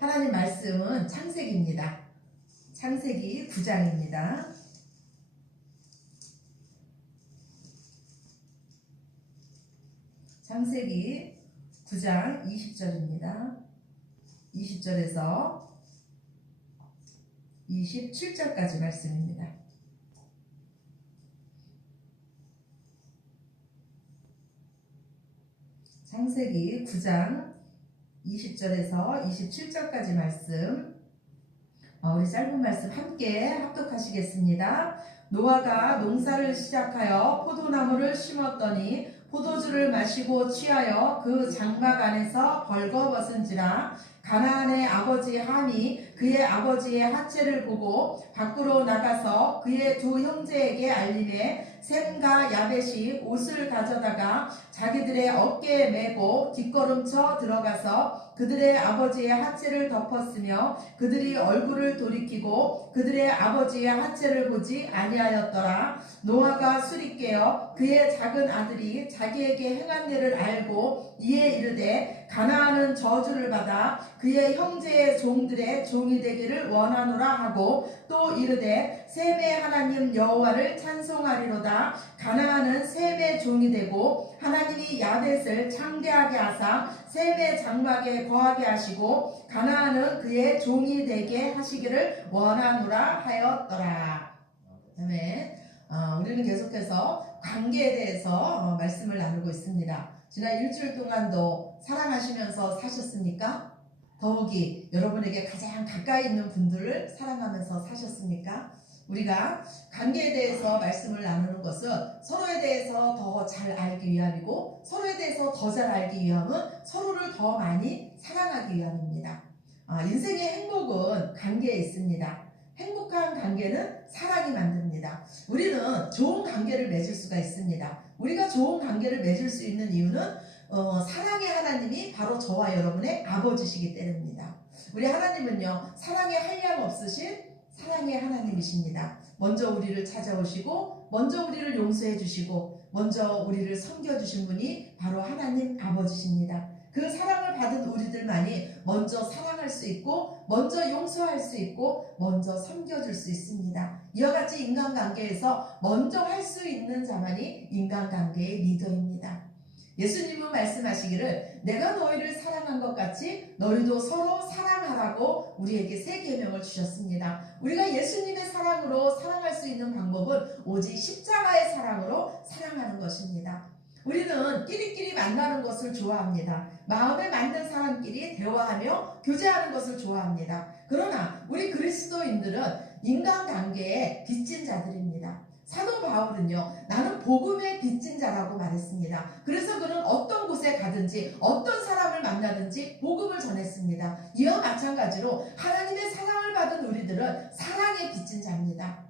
하나님 말씀은 창세기입니다. 창세기 9장입니다. 창세기 9장 20절입니다. 20절에서 27절까지 말씀입니다. 창세기 9장 20절에서 27절까지 말씀, 우리 짧은 말씀 함께 합독하시겠습니다. 노아가 농사를 시작하여 포도나무를 심었더니 포도주를 마시고 취하여 그 장막 안에서 벌거벗은지라. 가나안의 아버지 함이 그의 아버지의 하체를 보고 밖으로 나가서 그의 두 형제에게 알림해 셈과 야벳이 옷을 가져다가 자기들의 어깨에 메고 뒷걸음쳐 들어가서 그들의 아버지의 하체를 덮었으며 그들이 얼굴을 돌이키고 그들의 아버지의 하체를 보지 아니하였더라. 노아가 술이 깨어 그의 작은 아들이 자기에게 행한 일을 알고 이에 이르되 가나안은 저주를 받아 그의 형제의 종들의 종이 되기를 원하노라 하고 또 이르되 셈의 하나님 여호와를 찬송하리로다. 가나안은 셈의 종이 되고 하나님이 야벳을 창대하게 하사 셈의 장막에 거하게 하시고 가나안은 그의 종이 되게 하시기를 원하노라 하였더라. 아멘. 우리는 계속해서 관계에 대해서 말씀을 나누고 있습니다. 지난 일주일 동안도 사랑하시면서 사셨습니까? 더욱이 여러분에게 가장 가까이 있는 분들을 사랑하면서 사셨습니까? 우리가 관계에 대해서 말씀을 나누는 것은 서로에 대해서 더 잘 알기 위함이고 서로에 대해서 더 잘 알기 위함은 서로를 더 많이 사랑하기 위함입니다. 인생의 행복은 관계에 있습니다. 행복한 관계는 사랑이 만듭니다. 우리는 좋은 관계를 맺을 수가 있습니다. 우리가 좋은 관계를 맺을 수 있는 이유는 사랑의 하나님이 바로 저와 여러분의 아버지시기 때문입니다. 우리 하나님은요, 사랑에 한량 없으신 사랑의 하나님이십니다. 먼저 우리를 찾아오시고 먼저 우리를 용서해 주시고 먼저 우리를 섬겨주신 분이 바로 하나님 아버지십니다. 그 사랑을 받은 우리들만이 먼저 사랑할 수 있고 먼저 용서할 수 있고 먼저 섬겨줄 수 있습니다. 이와 같이 인간관계에서 먼저 할 수 있는 자만이 인간관계의 리더입니다. 예수님은 말씀하시기를 내가 너희를 사랑한 것 같이 너희도 서로 사랑하라고 우리에게 새 계명을 주셨습니다. 우리가 예수님의 사랑으로 사랑할 수 있는 방법은 오직 십자가의 사랑으로 사랑하는 것입니다. 우리는 끼리끼리 만나는 것을 좋아합니다. 마음에 맞는 사람끼리 대화하며 교제하는 것을 좋아합니다. 그러나 우리 그리스도인들은 인간관계에 빚진 자들입니다. 사도 바울은요, 나는 복음의 빚진 자라고 말했습니다. 그래서 그는 어떤 곳에 가든지 어떤 사람을 만나든지 복음을 전했습니다. 이와 마찬가지로 하나님의 사랑을 받은 우리들은 사랑의 빚진 자입니다.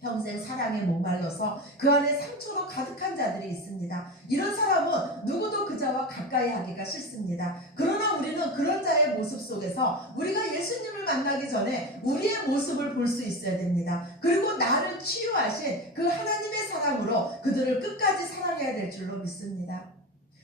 평생 사랑에 목말라서 그 안에 상처로 가득한 자들이 있습니다. 이런 사람은 누구도 그 자와 가까이 하기가 싫습니다. 그러나 우리는 그런 자의 모습 속에서 우리가 예수님을 만나기 전에 우리의 모습을 볼 수 있어야 됩니다. 그리고 나를 치유하신 그 하나님의 사랑으로 그들을 끝까지 사랑해야 될 줄로 믿습니다.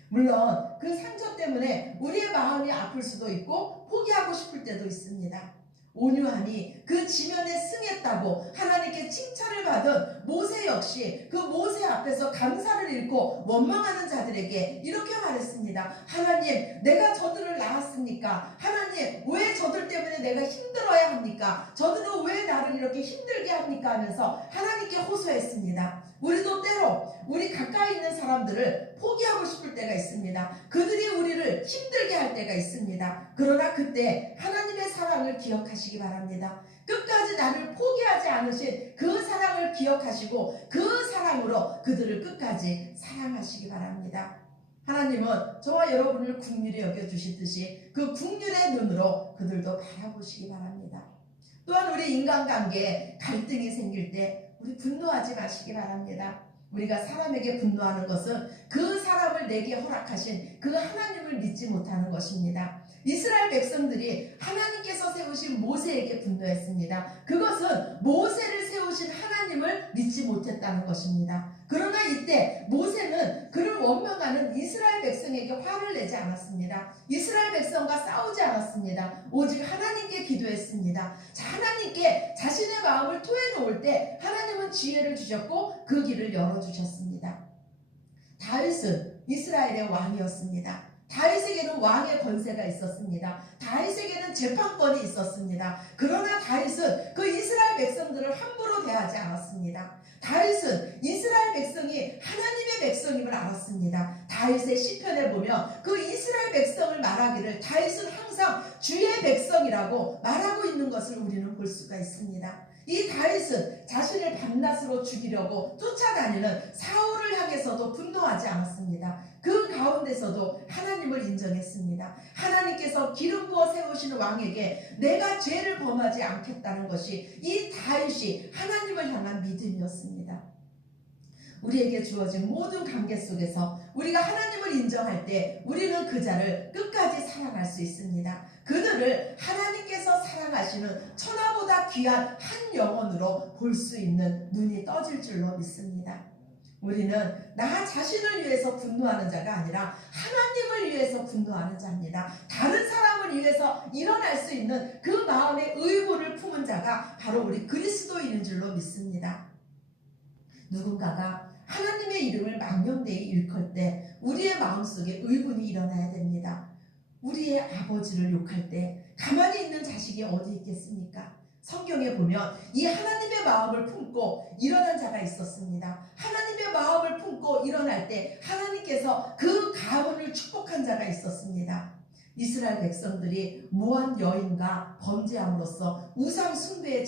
물론 그 상처 때문에 우리의 마음이 아플 수도 있고 포기하고 싶을 때도 있습니다. 온유함이 그 지면에 승했다고 하나님께 칭찬을 받은 모세 역시 그 모세 앞에서 감사를 잃고 원망하는 자들에게 이렇게 말했습니다. 하나님, 내가 저들을 낳았습니까? 하나님, 왜 저들 때문에 내가 힘들어야 합니까? 저들은 왜 나를 이렇게 힘들게 합니까? 하면서 하나님께 호소했습니다. 우리도 때로 우리 가까이 있는 사람들을 포기하고 싶을 때가 있습니다. 그들이 우리를 힘들게 할 때가 있습니다. 그러나 그때 하나님의 사랑을 기억하시기 바랍니다. 끝까지 나를 포기하지 않으신 그 사랑을 기억하시고 그 사랑으로 그들을 끝까지 사랑하시기 바랍니다. 하나님은 저와 여러분을 긍휼히 여겨주시듯이 그 긍휼의 눈으로 그들도 바라보시기 바랍니다. 또한 우리 인간관계에 갈등이 생길 때 우리 분노하지 마시기 바랍니다. 우리가 사람에게 분노하는 것은 그 사람을 내게 허락하신 그 하나님을 믿지 못하는 것입니다. 이스라엘 백성들이 하나님께서 세우신 모세에게 분노했습니다. 그것은 모세를 세우신 세우신 하나님을 믿지 못했다는 것입니다. 그러나 이때 모세는 그를 원망하는 이스라엘 백성에게 화를 내지 않았습니다. 이스라엘 백성과 싸우지 않았습니다. 오직 하나님께 기도했습니다. 하나님께 자신의 마음을 토해놓을 때 하나님은 지혜를 주셨고 그 길을 열어주셨습니다. 다윗은 이스라엘의 왕이었습니다. 다윗에게는 왕의 권세가 있었습니다. 다윗에게는 재판권이 있었습니다. 그러나 다윗은 그 이스라엘 백성들을 함부로 대하지 않았습니다. 다윗은 이스라엘 백성이 하나님의 백성임을 알았습니다. 다윗의 시편에 보면 그 이스라엘 백성을 말하기를 다윗은 항상 주의 백성이라고 말하고 있는 것을 우리는 볼 수가 있습니다. 이 다윗은 자신을 밤낮으로 죽이려고 쫓아다니는 사울을 향해서도 분노하지 않았습니다. 그 가운데서도 하나님을 인정했습니다. 하나님께서 기름 부어 세우시는 왕에게 내가 죄를 범하지 않겠다는 것이 이 다윗이 하나님을 향한 믿음이었습니다. 우리에게 주어진 모든 관계 속에서 우리가 하나님을 인정할 때 우리는 그 자를 끝까지 사랑할 수 있습니다. 그들을 하나님께서 사랑하시는 천하보다 귀한 한 영혼으로 볼 수 있는 눈이 떠질 줄로 믿습니다. 우리는 나 자신을 위해서 분노하는 자가 아니라 하나님을 위해서 분노하는 자입니다. 다른 사람을 위해서 일어날 수 있는 그 마음의 의구를 품은 자가 바로 우리 그리스도인인 줄로 믿습니다. 누군가가 하나님의 이름을 망령되이 일컬 때 우리의 마음속에 의분이 일어나야 됩니다. 우리의 아버지를 욕할 때 가만히 있는 자식이 어디 있겠습니까? 성경에 보면 이 하나님의 마음을 품고 일어난 자가 있었습니다. 하나님의 마음을 품고 일어날 때 하나님께서 그 가문을 축복한 자가 있었습니다. 이스라엘 백성들이 모한 여인과 범죄함으로써 우상 숭배의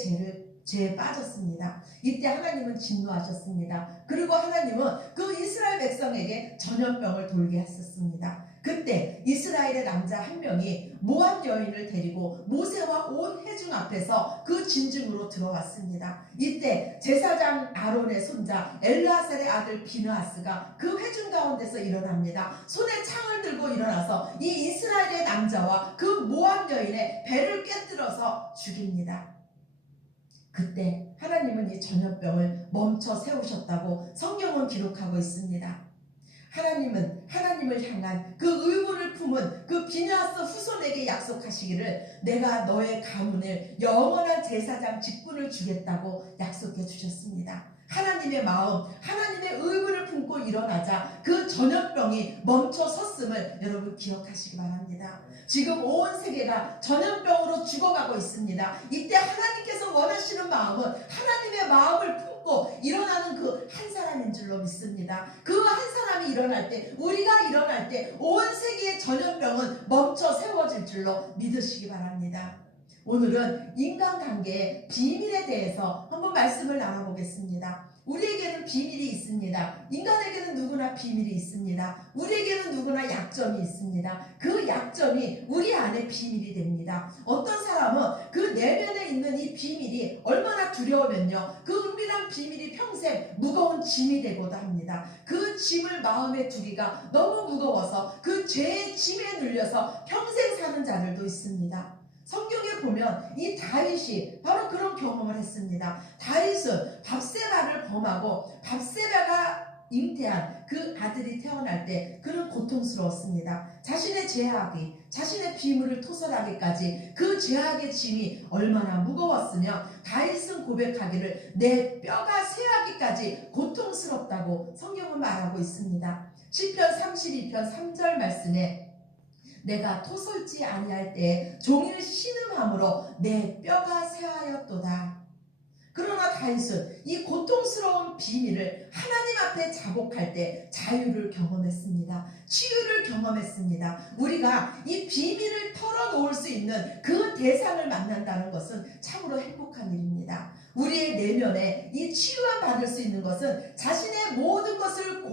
죄에 빠졌습니다. 이때 하나님은 진노하셨습니다. 그리고 하나님은 그 이스라엘 백성에게 전염병을 돌게 하셨습니다. 그때 이스라엘의 남자 한 명이 모압 여인을 데리고 모세와 온 회중 앞에서 그 진중으로 들어왔습니다. 이때 제사장 아론의 손자 엘르아살의 아들 비느하스가 그 회중 가운데서 일어납니다. 손에 창을 들고 일어나서 이 이스라엘의 남자와 그 모압 여인의 배를 꿰뚫어서 죽입니다. 그때 하나님은 이 전염병을 멈춰 세우셨다고 성경은 기록하고 있습니다. 하나님은 하나님을 향한 그 의무를 품은 그 비느하스 후손에게 약속하시기를 내가 너의 가문을 영원한 제사장 직분을 주겠다고 약속해 주셨습니다. 하나님의 마음, 하나님의 의무를 품고 일어나자 그 전염병이 멈춰 섰음을 여러분 기억하시기 바랍니다. 지금 온 세계가 전염병으로 죽어가고 있습니다. 이때 하나님께서 원하시는 마음은 하나님의 마음을 품고 일어나는 그 한 사람인 줄로 믿습니다. 그 한 사람이 일어날 때, 우리가 일어날 때 온 세계의 전염병은 멈춰 세워질 줄로 믿으시기 바랍니다. 오늘은 인간관계의 비밀에 대해서 한번 말씀을 나눠보겠습니다. 우리에게는 비밀이 있습니다. 인간에게는 누구나 비밀이 있습니다. 우리에게는 누구나 약점이 있습니다. 그 약점이 우리 안에 비밀이 됩니다. 어떤 사람은 그 내면에 있는 이 비밀이 얼마나 두려우면요, 그 은밀한 비밀이 평생 무거운 짐이 되고도 합니다. 그 짐을 마음에 두기가 너무 무거워서 그 죄의 짐에 눌려서 평생 사는 자들도 있습니다. 성경에 보면 이 다윗이 바로 그런 경험을 했습니다. 다윗은 밧세바를 범하고 밧세바가 잉태한 그 아들이 태어날 때 그는 고통스러웠습니다. 자신의 죄악이, 자신의 비밀을 토설하기까지 그 죄악의 짐이 얼마나 무거웠으며 다윗은 고백하기를 내 뼈가 쇠하기까지 고통스럽다고 성경은 말하고 있습니다. 시편 32편 3절 말씀에 내가 토설지 아니할 때 종일 신음함으로 내 뼈가 쇠하였도다. 그러나 다윗은 이 고통스러운 비밀을 하나님 앞에 자복할 때 자유를 경험했습니다. 치유를 경험했습니다. 우리가 이 비밀을 털어놓을 수 있는 그 대상을 만난다는 것은 참으로 행복한 일입니다. 우리의 내면에 이 치유함 받을 수 있는 것은 자신의 모든 것을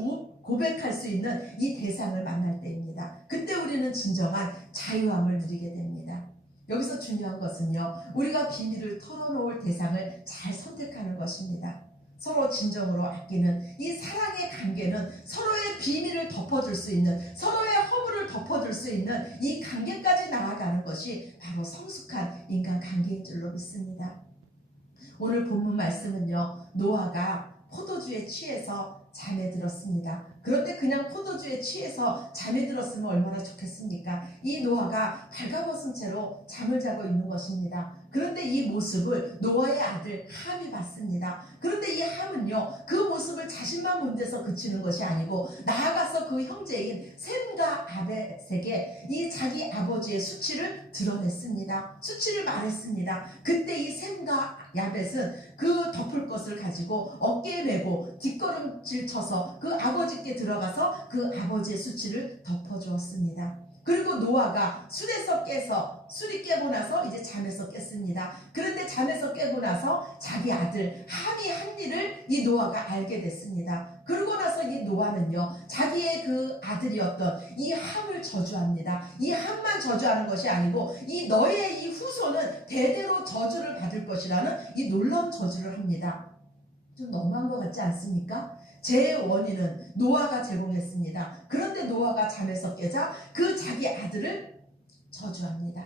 고백할 수 있는 이 대상을 만날 때입니다. 그때 우리는 진정한 자유함을 누리게 됩니다. 여기서 중요한 것은요, 우리가 비밀을 털어놓을 대상을 잘 선택하는 것입니다. 서로 진정으로 아끼는 이 사랑의 관계는 서로의 비밀을 덮어줄 수 있는, 서로의 허물을 덮어줄 수 있는 이 관계까지 나아가는 것이 바로 성숙한 인간관계인 줄로 믿습니다. 오늘 본문 말씀은요, 노아가 포도주에 취해서 잠에 들었습니다. 그런데 그냥 포도주에 취해서 잠에 들었으면 얼마나 좋겠습니까? 이 노아가 발가벗은 채로 잠을 자고 있는 것입니다. 그런데 이 모습을 노아의 아들 함이 봤습니다. 그런데 이 함은요, 그 모습을 자신만 본 데서 그치는 것이 아니고 나아가서 그 형제인 셈과 아벳에게 이 자기 아버지의 수치를 드러냈습니다. 수치를 말했습니다. 그때 이 셈과 야벳은 그 덮을 것을 가지고 어깨에 메고 뒷걸음질 쳐서 그 아버지께 들어가서 그 아버지의 수치를 덮어주었습니다. 그리고 노아가 술에서 깨서, 술이 깨고 나서 이제 잠에서 깼습니다. 그런데 잠에서 깨고 나서 자기 아들 함이 한 일을 이 노아가 알게 됐습니다. 그러고 나서 이 노아는요, 자기의 그 아들이었던 이 함을 저주합니다. 이 함만 저주하는 것이 아니고 이 너의 이 후손은 대대로 저주를 받을 것이라는 이 놀라운 저주를 합니다. 좀 너무한 것 같지 않습니까? 제 원인은 노아가 제공했습니다. 그런데 노아가 잠에서 깨자 그 자기 아들을 저주합니다.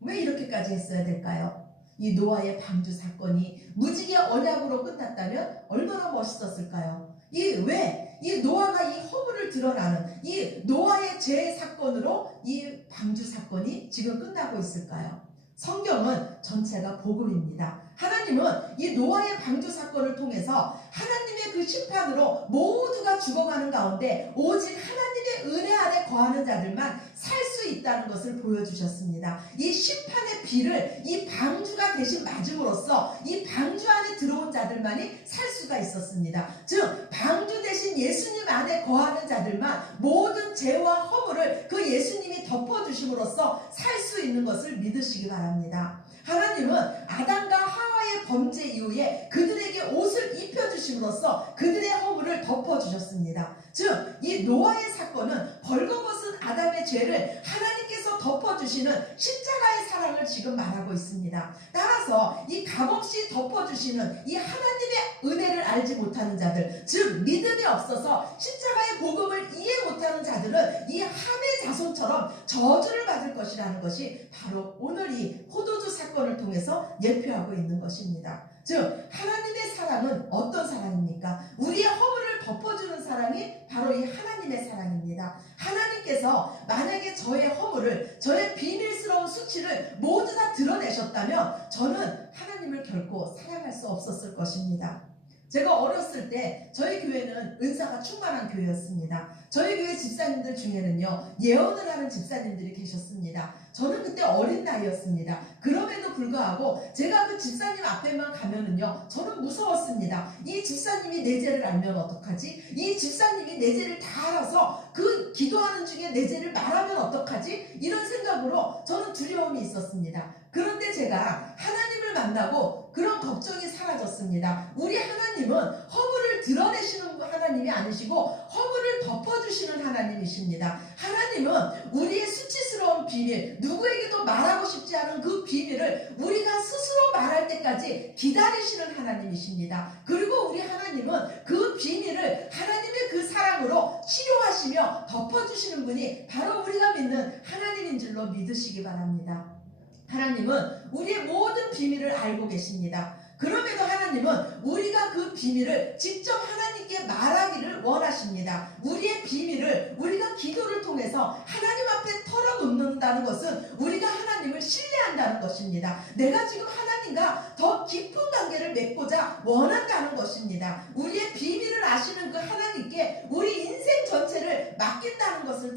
왜 이렇게까지 했어야 될까요? 이 노아의 방주 사건이 무지개 언약으로 끝났다면 얼마나 멋있었을까요? 이 노아가 이 허물을 드러나는 이 노아의 죄 사건으로 이 방주 사건이 지금 끝나고 있을까요? 성경은 전체가 복음입니다. 하나님은 이 노아의 방주 사건을 통해서 하나님의 그 심판으로 모두가 죽어가는 가운데 오직 하나님의 은혜 아래 거하는 자들만 살 수 있다는 것을 보여주셨습니다. 이 심판의 비를 이 방주가 대신 맞음으로써 이 방주 안에 들어온 자들만이 살 수가 있었습니다. 즉 방주 대신 예수님 안에 거하는 자들만 모든 죄와 허물을 그 예수님이 덮어주심으로써 살 수 있는 것을 믿으시기 바랍니다. 하나님은 아담과 하와의 범죄 이후에 그들에게 옷을 입혀주심으로써 그들의 허물을 덮어주셨습니다. 즉 이 노아의 사건은 벌거벗은 아담의 죄를 하나님께서 덮어주시는 십자가의 사랑을 지금 말하고 있습니다. 따라서 이 값없이 덮어주시는 이 하나님의 은혜를 알지 못하는 자들, 즉 믿음이 없어서 십자가의 복음을 이해 못하는 자들은 이 함의 자손처럼 저주를 받을 것이라는 것이 바로 오늘 이 포도주 사건을 통해서 예표하고 있는 것입니다. 즉 하나님의 사랑은 어떤 사랑입니까? 우리의 허물을 덮어주는 사랑이 바로 이 하나님의 사랑입니다. 하나님께서 만약에 저의 허물을, 저의 비밀스러운 수치를 모두 다 드러내셨다면 저는 하나님을 결코 사랑할 수 없었을 것입니다. 제가 어렸을 때 저희 교회는 은사가 충만한 교회였습니다. 저희 교회 집사님들 중에는요, 예언을 하는 집사님들이 계셨습니다. 저는 그때 어린 나이였습니다. 그럼에도 불구하고 제가 그 집사님 앞에만 가면은요, 저는 무서웠습니다. 이 집사님이 내 죄를 알면 어떡하지? 이 집사님이 내 죄를 다 알아서 그 기도하는 중에 내 죄를 말하면 어떡하지? 이런 생각으로 저는 두려움이 있었습니다. 그런데 제가 하나님을 만나고 그런 걱정이 사라졌습니다. 우리 하나님은 허물을 드러내시는 하나님이 아니시고 허물을 덮어주시는 하나님이십니다. 하나님은 우리의 수치스러운 비밀, 누구에게도 말하고 싶지 않은 그 비밀을 우리가 스스로 말할 때까지 기다리시는 하나님이십니다. 그리고 우리 하나님은 그 비밀을 하나님의 그 사랑으로 치료하시며 덮어주시는 분이 바로 우리가 믿는 하나님인 줄로 믿으시기 바랍니다. 하나님은 우리의 모든 비밀을 알고 계십니다. 그럼에도 하나님은 우리가 그 비밀을 직접 하나님께 말하기를 원하십니다. 우리의 비밀을 우리가 기도를 통해서 하나님 앞에 털어놓는다는 것은 우리가 하나님을 신뢰한다는 것입니다. 내가 지금 하나님과 더 깊은 관계를 맺고자 원한다는 것입니다. 우리의 비밀을 아시는 그 하나님께 우리 인생 전체를 맡긴다는 것을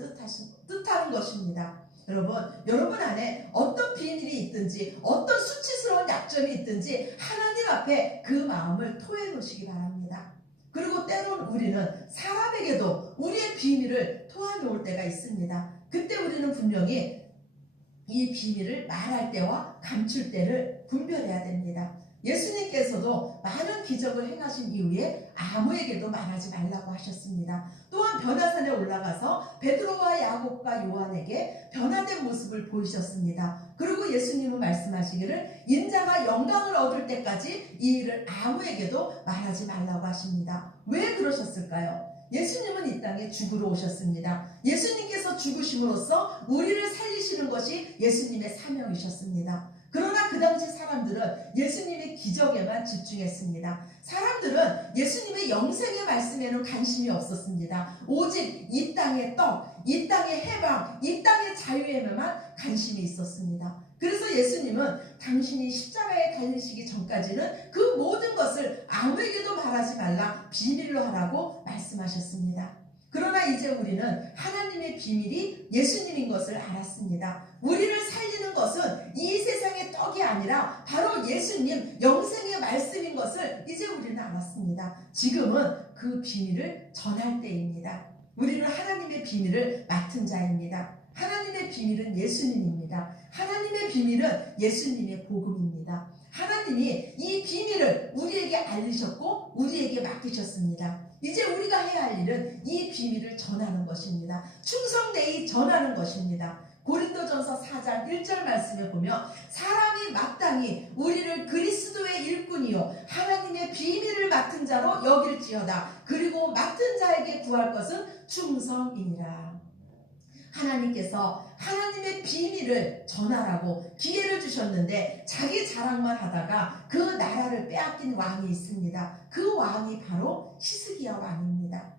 뜻하는 것입니다. 여러분 안에 어떤 비밀이 있든지 어떤 수치스러운 약점이 있든지 하나님 앞에 그 마음을 토해 놓으시기 바랍니다. 그리고 때론 우리는 사람에게도 우리의 비밀을 토해 놓을 때가 있습니다. 그때 우리는 분명히 이 비밀을 말할 때와 감출 때를 분별해야 됩니다. 예수님께서도 많은 기적을 행하신 이후에 아무에게도 말하지 말라고 하셨습니다. 또한 변화산에 올라가서 베드로와 야곱과 요한에게 변화된 모습을 보이셨습니다. 그리고 예수님은 말씀하시기를 인자가 영광을 얻을 때까지 이 일을 아무에게도 말하지 말라고 하십니다. 왜 그러셨을까요? 예수님은 이 땅에 죽으러 오셨습니다. 예수님께서 죽으심으로써 우리를 살리시는 것이 예수님의 사명이셨습니다. 그러나 그 당시 사람들은 예수님의 기적에만 집중했습니다. 사람들은 예수님의 영생의 말씀에는 관심이 없었습니다. 오직 이 땅의 떡, 이 땅의 해방, 이 땅의 자유에만 관심이 있었습니다. 그래서 예수님은 당신이 십자가에 달리시기 전까지는 그 모든 것을 아무에게도 말하지 말라, 비밀로 하라고 말씀하셨습니다. 그러나 이제 우리는 하나님의 비밀이 예수님인 것을 알았습니다. 우리를 살리는 것은 이 세상의 떡이 아니라 바로 예수님 영생의 말씀인 것을 이제 우리는 알았습니다. 지금은 그 비밀을 전할 때입니다. 우리는 하나님의 비밀을 맡은 자입니다. 하나님의 비밀은 예수님입니다. 하나님의 비밀은 예수님의 복음입니다. 하나님이 이 비밀을 우리에게 알리셨고 우리에게 맡기셨습니다. 이제 우리가 해야 할 일은 이 비밀을 전하는 것입니다. 충성되이 전하는 것입니다. 고린도전서 4장 1절 말씀에 보면 사람이 마땅히 우리를 그리스도의 일꾼이요 하나님의 비밀을 맡은 자로 여길지어다. 그리고 맡은 자에게 구할 것은 충성이니라. 하나님께서 하나님의 비밀을 전하라고 기회를 주셨는데 자기 자랑만 하다가 그 나라를 빼앗긴 왕이 있습니다. 그 왕이 바로 히스기야 왕입니다.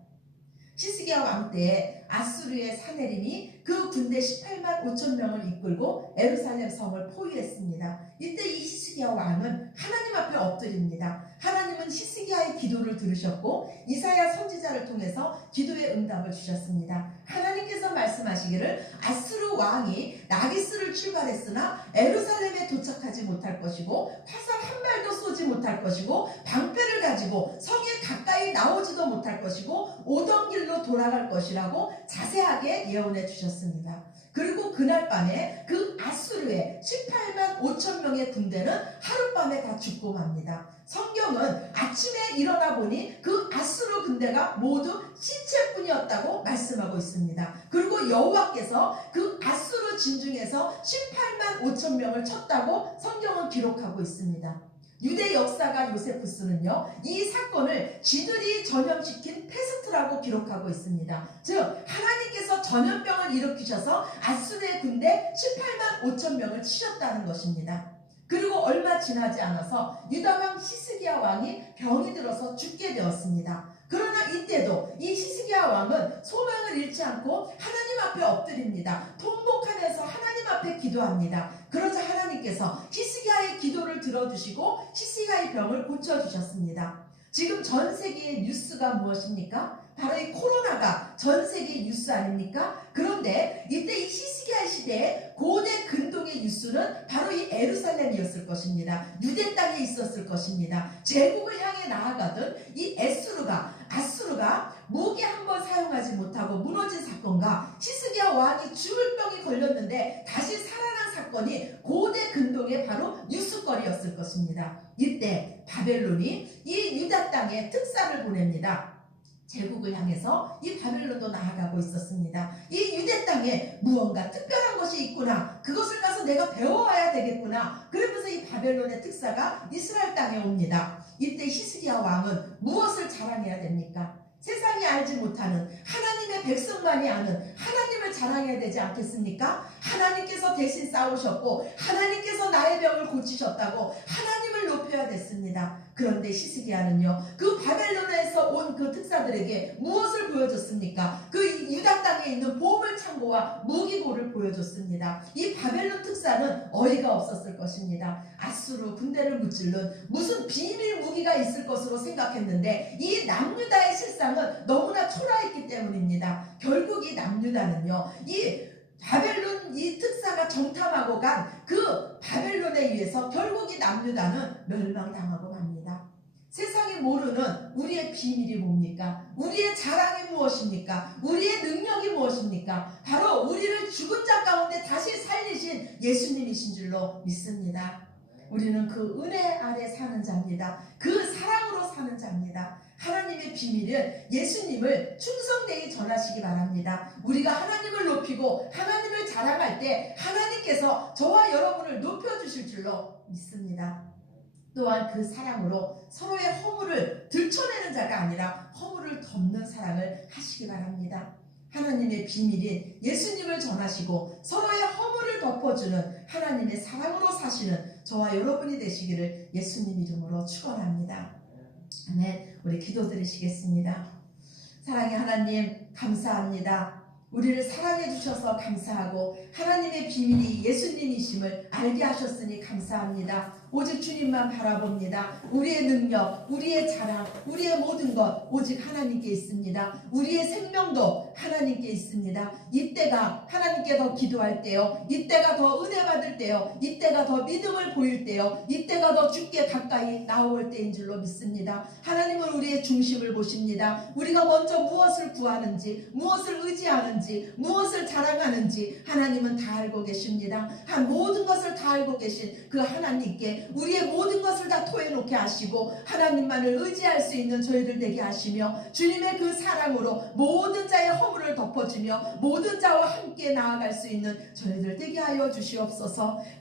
히스기야 왕 때에 아수르의 사내림이 그 군대 18만 5천 명을 이끌고 예루살렘 성을 포위했습니다. 이때 이 히스기야 왕은 하나님 앞에 엎드립니다. 하나님은 히스기야의 기도를 들으셨고 이사야 선지자를 통해서 기도의 응답을 주셨습니다. 하나님께서 말씀하시기를 아수르 왕이 라기스를 출발했으나 예루살렘에 도착하지 못할 것이고 화살 한 발도 쏘지 못할 것이고 방패를 가지고 성에 가까이 나오지도 못할 것이고 오던 길로 돌아갈 것이라고 자세하게 예언해 주셨습니다. 그리고 그날 밤에 그 아수르의 18만 5천 명의 군대는 하룻밤에 다 죽고 맙니다. 성경은 아침에 일어나 보니 그 아수르 군대가 모두 시체뿐이었다고 말씀하고 있습니다. 그리고 여호와께서 그 아수르 진중에서 18만 5천 명을 쳤다고 성경은 기록하고 있습니다. 유대 역사가 요세푸스는요 이 사건을 쥐들이 전염시킨 페스트라고 기록하고 있습니다. 즉 하나님께서 전염병을 일으키셔서 아수르의 군대 18만 5천 명을 치셨다는 것입니다. 그리고 얼마 지나지 않아서 유다왕 히스기야 왕이 병이 들어서 죽게 되었습니다. 그러나 이때도 이 히스기야 왕은 소망을 잃지 않고 하나님 앞에 엎드립니다. 통곡하면서 하나님 앞에 기도합니다. 그러자 하나님께서 히스기야의 기도를 들어주시고 히스기야의 병을 고쳐주셨습니다. 지금 전 세계의 뉴스가 무엇입니까? 바로 이 코로나가 전 세계 뉴스 아닙니까? 그런데 이때 이 히스기야 시대에 고대 근동의 뉴스는 바로 이 예루살렘이었을 것입니다. 유대 땅에 있었을 것입니다. 제국을 향해 나아가던 이 아수르가 무기 한 번 사용하지 못하고 무너진 사건과 히스기야 왕이 죽을 병이 걸렸는데 다시 살아난 사건이 고대 근동의 바로 뉴스거리였을 것입니다. 이때 바벨론이 이 유다 땅에 특사를 보냅니다. 제국을 향해서 이 바벨론도 나아가고 있었습니다. 이 유대 땅에 무언가 특별한 것이 있구나. 그것을 가서 내가 배워와야 되겠구나. 그러면서 이 바벨론의 특사가 이스라엘 땅에 옵니다. 이때 히스기야 왕은 무엇을 자랑해야 됩니까? 세상이 알지 못하는 하나님의 백성만이 아는 하나님을 자랑해야 되지 않겠습니까? 하나님께서 대신 싸우셨고 하나님께서 나의 병을 고치셨다고 하나님을 높여야 됐습니다. 그런데 히스기야는요 그 바벨론에서 온 그 특사들에게 무엇을 보여줬습니까? 그 유다 땅에 있는 보물 창고와 무기고를 보여줬습니다. 이 바벨론 특사는 어이가 없었을 것입니다. 아수르 군대를 무찔른 무슨 비밀 무기가 있을 것으로 생각했는데 이 남유다의 실상은 너무나 초라했기 때문입니다. 결국 이 남유다는요 이 바벨론 이 특사가 정탐하고 간 그 바벨론에 의해서 결국 이 남유다는 멸망당하고 맙니다. 세상이 모르는 우리의 비밀이 뭡니까? 우리의 자랑이 무엇입니까? 우리의 능력이 무엇입니까? 바로 우리를 죽은 자 가운데 다시 살리신 예수님이신 줄로 믿습니다. 우리는 그 은혜 아래 사는 자입니다. 그 사랑으로 사는 자입니다. 하나님의 비밀은 예수님을 충성되이 전하시기 바랍니다. 우리가 하나님을 높이고 하나님을 자랑할 때 하나님께서 저와 여러분을 높여주실 줄로 믿습니다. 또한 그 사랑으로 서로의 허물을 들춰내는 자가 아니라 허물을 덮는 사랑을 하시기 바랍니다. 하나님의 비밀인 예수님을 전하시고 서로의 허물을 덮어주는 하나님의 사랑으로 사시는 저와 여러분이 되시기를 예수님 이름으로 축원합니다. 아멘. 우리 기도드리시겠습니다. 사랑의 하나님 감사합니다. 우리를 사랑해 주셔서 감사하고 하나님의 비밀이 예수님이심을 알게 하셨으니 감사합니다. 오직 주님만 바라봅니다. 우리의 능력, 우리의 자랑, 우리의 모든 것 오직 하나님께 있습니다. 우리의 생명도 하나님께 있습니다. 이때가 하나님께 더 기도할 때요, 이때가 더 은혜 받을 때요, 이때가 더 믿음을 보일 때요, 이때가 더 주께 가까이 나올 때인 줄로 믿습니다. 하나님은 우리의 중심을 보십니다. 우리가 먼저 무엇을 구하는지, 무엇을 의지하는지, 무엇을 자랑하는지 하나님은 다 알고 계십니다. 모든 것을 다 알고 계신 그 하나님께 우리의 모든 것을 다 토해놓게 하시고 하나님만을 의지할 수 있는 저희들 되게 하시며 주님의 그 사랑으로 모든 자의 허물을 덮어주며 모든 자와 함께 나아갈 수 있는 저희들 되게 하여 주시옵소서.